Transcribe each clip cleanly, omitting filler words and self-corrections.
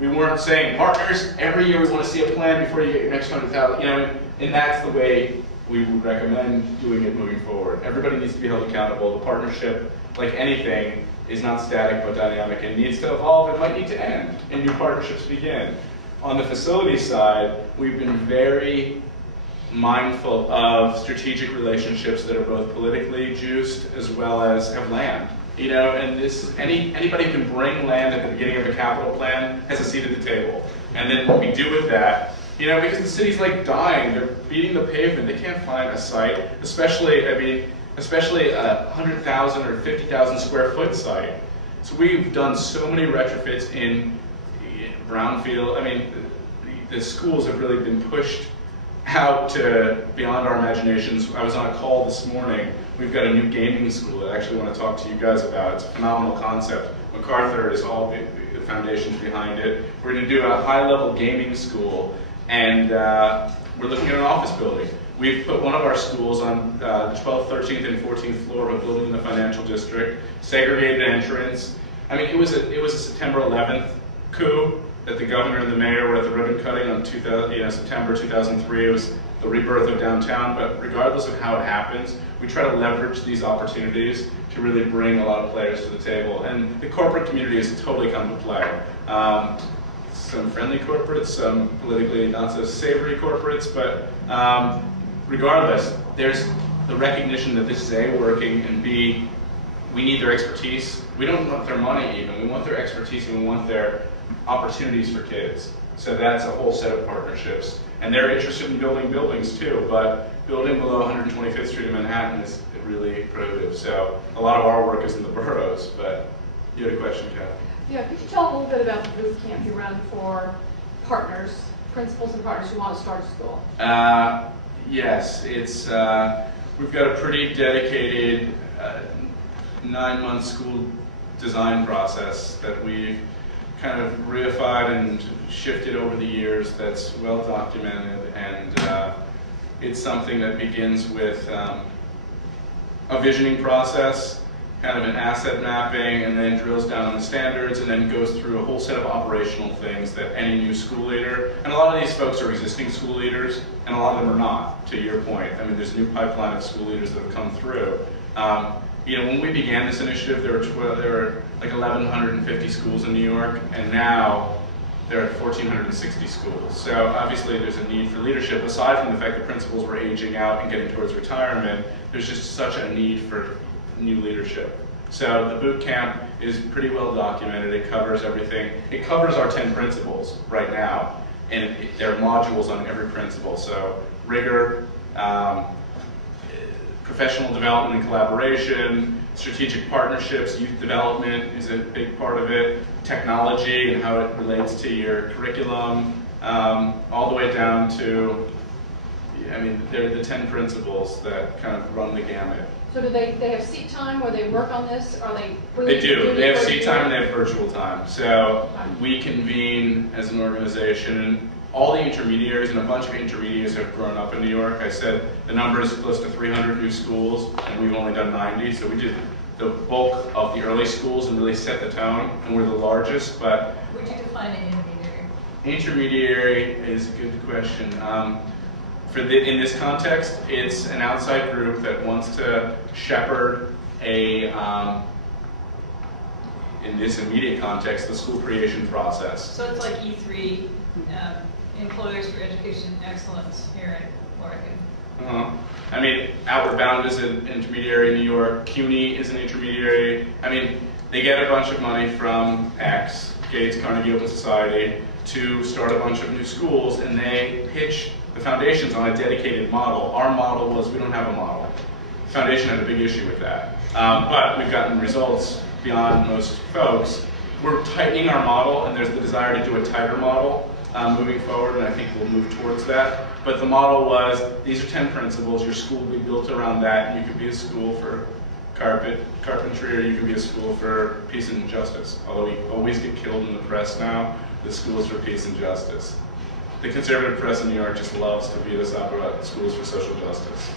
We weren't saying, partners, every year we want to see a plan before you get your next 100,000, you know, and that's the way we would recommend doing it moving forward. Everybody needs to be held accountable. The partnership, like anything, is not static but dynamic and needs to evolve. It might need to end and new partnerships begin. On the facility side, we've been very mindful of strategic relationships that are both politically juiced as well as have land. You know, and this anybody who can bring land at the beginning of a capital plan has a seat at the table. And then what we do with that, you know, because the city's like dying, they're beating the pavement, they can't find a site, especially a 100,000 or 50,000 square foot site. So we've done so many retrofits in brownfield. I mean, the schools have really been pushed out to beyond our imaginations. I was on a call this morning. We've got a new gaming school that I actually want to talk to you guys about. It's a phenomenal concept. MacArthur is all the foundations behind it. We're going to do a high-level gaming school, and we're looking at an office building. We've put one of our schools on the 12th, 13th, and 14th floor of a building in the financial district, segregated entrance. I mean, it was a September 11th coup that the governor and the mayor were at the ribbon cutting on September 2003. It was the rebirth of downtown, but regardless of how it happens, we try to leverage these opportunities to really bring a lot of players to the table. And the corporate community has totally come to play. Some friendly corporates, some politically not so savory corporates, but regardless, there's the recognition that this is A, working, and B, we need their expertise. We don't want their money even, we want their expertise and we want their opportunities for kids. So that's a whole set of partnerships. And they're interested in building buildings too, but building below 125th Street in Manhattan is really prohibitive. So a lot of our work is in the boroughs, but you had a question, Jeff? Yeah, could you tell a little bit about the boot camp you run for partners, principals and partners who want to start a school? Yes, it's we've got a pretty dedicated 9-month school design process that we've kind of reified and shifted over the years that's well documented, and it's something that begins with a visioning process, kind of an asset mapping, and then drills down on the standards, and then goes through a whole set of operational things that any new school leader, and a lot of these folks are existing school leaders, and a lot of them are not, to your point. I mean, there's a new pipeline of school leaders that have come through. You know, when we began this initiative, there were like 1,150 schools in New York, and now there are 1,460 schools. So obviously there's a need for leadership. Aside from the fact that principals were aging out and getting towards retirement, there's just such a need for new leadership. So the boot camp is pretty well documented. It covers everything. It covers our 10 principles right now, and there are modules on every principle. So rigor, professional development and collaboration, strategic partnerships, youth development is a big part of it, technology and how it relates to your curriculum, all the way down to, I mean, they're the 10 principles that kind of run the gamut. So do they have seat time where they work on this? Or They do. They have seat time and they have virtual time. So we convene as an organization, and all the intermediaries, and a bunch of intermediaries have grown up in New York. I said the number is close to 300 new schools, and we've only done 90. So we did the bulk of the early schools and really set the tone, and we're the largest. But would you define an intermediary? Intermediary is a good question. In this context, it's an outside group that wants to shepherd in this immediate context, the school creation process. So it's like E3, Employers for Education Excellence here in Oregon. I mean, Outward Bound is an intermediary in New York. CUNY is an intermediary. I mean, they get a bunch of money from X, Gates, Carnegie Open Society, to start a bunch of new schools, and they pitch the foundations on a dedicated model. Our model was, we don't have a model. The foundation had a big issue with that. But we've gotten results beyond most folks. We're tightening our model, and there's the desire to do a tighter model moving forward, and I think we'll move towards that. But the model was, these are 10 principles, your school will be built around that, and you could be a school for carpentry, or you could be a school for peace and justice. Although we always get killed in the press now, the schools for peace and justice. The conservative press in New York just loves to beat us up about schools for social justice.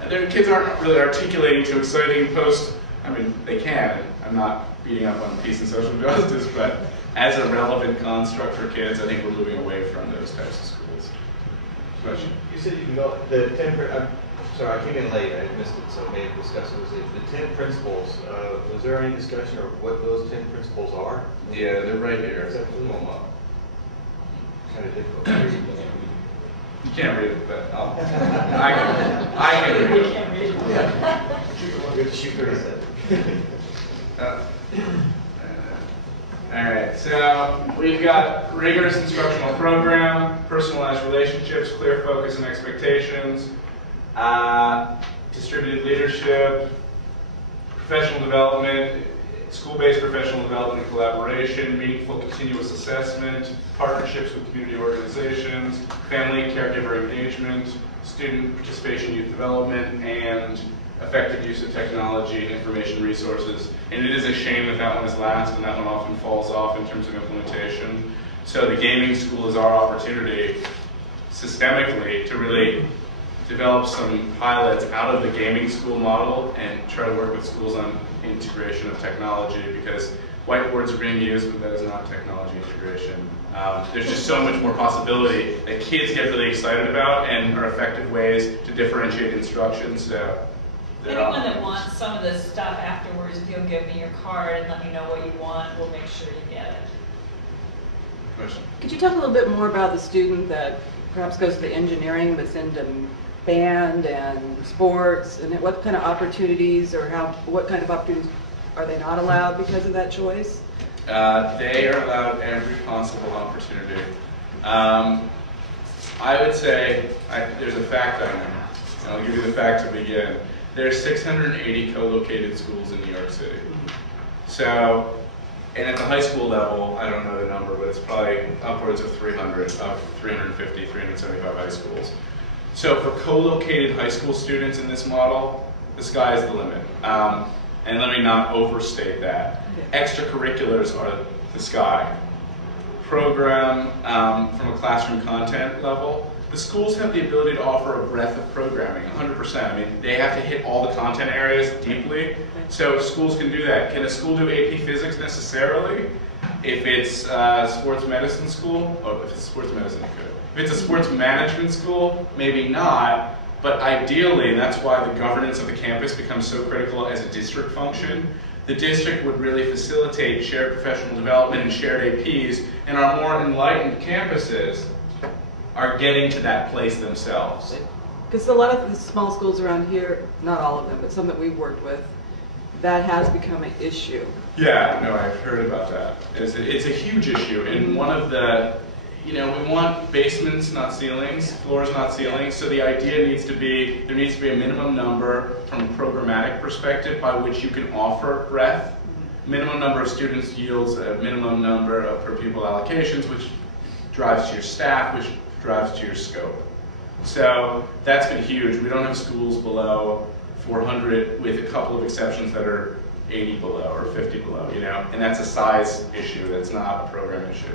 And their kids aren't really articulating too exciting post, I mean, they can. I'm not beating up on peace and social justice, but as a relevant construct for kids, I think we're moving away from those types of schools. Question? You said you can go, the 10, I'm sorry, I came in late, I missed it, so maybe discuss it. Was it the 10 principles, was there any discussion of what those 10 principles are? Yeah, they're right here. Exactly. Pull them up. Kind of difficult to read. You can't read it, but I can read it. Yeah. We have to shoot 37. All right, so we've got rigorous instructional program, personalized relationships, clear focus and expectations, distributed leadership, professional development, school-based professional development and collaboration, meaningful continuous assessment, partnerships with community organizations, family and caregiver engagement, student participation, youth development, and effective use of technology and information resources. And it is a shame that that one is last and that one often falls off in terms of implementation. So the gaming school is our opportunity systemically to really develop some pilots out of the gaming school model and try to work with schools on integration of technology, because whiteboards are being used, but that is not technology integration. There's just so much more possibility that kids get really excited about and are effective ways to differentiate instruction. So Anyone that wants some of this stuff afterwards, if you'll give me your card and let me know what you want, we'll make sure you get it. Question? Could you talk a little bit more about the student that perhaps goes to the engineering but's into band and sports, and what kind of opportunities or what kind of opportunities are they not allowed because of that choice? They are allowed every possible opportunity. I would say, there's a fact I know, and I'll give you the fact to begin. There are 680 co-located schools in New York City. So, and at the high school level, I don't know the number, but it's probably upwards of 300, of 350, 375 high schools. So for co-located high school students in this model, the sky is the limit. And let me not overstate that. Extracurriculars are the sky. Program from a classroom content level, the schools have the ability to offer a breadth of programming, 100%. I mean, they have to hit all the content areas deeply, so schools can do that. Can a school do AP Physics necessarily? If it's a sports medicine school, or if it's sports medicine, it could. If it's a sports management school, maybe not, but ideally, and that's why the governance of the campus becomes so critical as a district function, the district would really facilitate shared professional development and shared APs, and our more enlightened campuses are getting to that place themselves. Because a lot of the small schools around here, not all of them, but some that we've worked with, that has become an issue. Yeah, no, I've heard about that. It's a huge issue, and one of the, we want basements, not ceilings, floors, not ceilings, so the idea needs to be, there needs to be a minimum number from a programmatic perspective by which you can offer breadth. Minimum number of students yields a minimum number of per pupil allocations, which drives to your staff, which drives to your scope. So that's been huge. We don't have schools below 400, with a couple of exceptions that are 80 below or 50 below, and that's a size issue. That's not a program issue.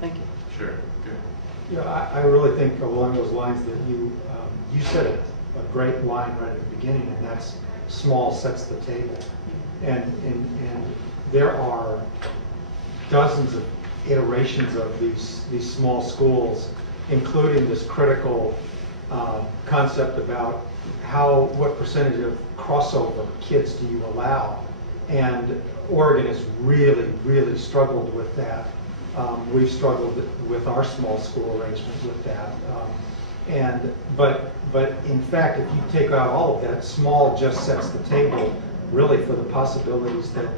Thank you. Sure, good. I really think along those lines that you said a great line right at the beginning, and that's small sets the table. And there are dozens of iterations of these small schools, including this critical concept about what percentage of crossover kids do you allow. And Oregon has really, really struggled with that. We've struggled with our small school arrangement with that. But in fact, if you take out all of that, small just sets the table really for the possibilities that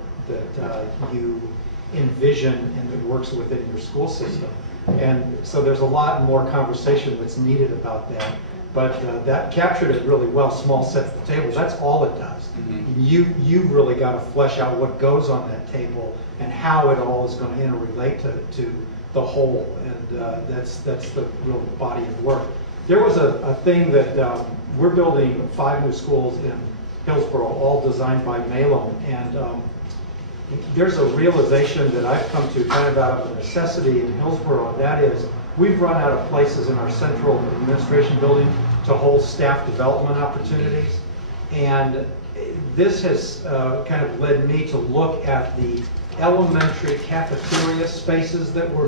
you envision and that works within your school system. And so there's a lot more conversation that's needed about that. But that captured it really well. Small sets the table. That's all it does. Mm-hmm. You really got to flesh out what goes on that table and how it all is going to interrelate to the whole. And that's the real body of work. There was a thing that we're building 5 new schools in Hillsborough, all designed by Malum. And there's a realization that I've come to kind of out of a necessity in Hillsborough, and that is we've run out of places in our central administration building to hold staff development opportunities. And this has kind of led me to look at the elementary cafeteria spaces that were